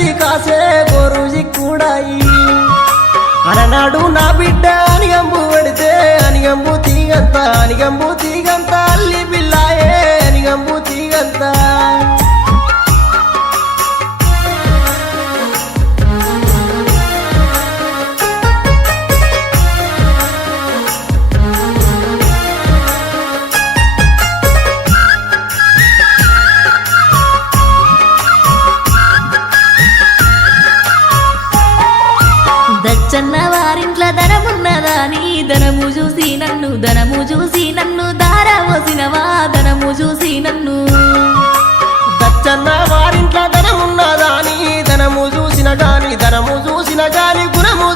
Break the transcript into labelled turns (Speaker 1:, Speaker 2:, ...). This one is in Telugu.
Speaker 1: కాసే గోరుజి కూడాయి. అలనాడు నా బిడ్డ అనిగంబు పెడితే అనిగంబు తీగంత అనిగంబు
Speaker 2: చన్నవారింట్ల ధనమున్నదా? నీ ధనము చూసి నన్ను ధనము చూసి నన్ను దారవసినవా ధనము చూసి నన్ను.
Speaker 1: చన్నవారింట్ల ధనమున్నదా? నీ ధనము చూసిన గాని ధనము చూసిన గాని గుణము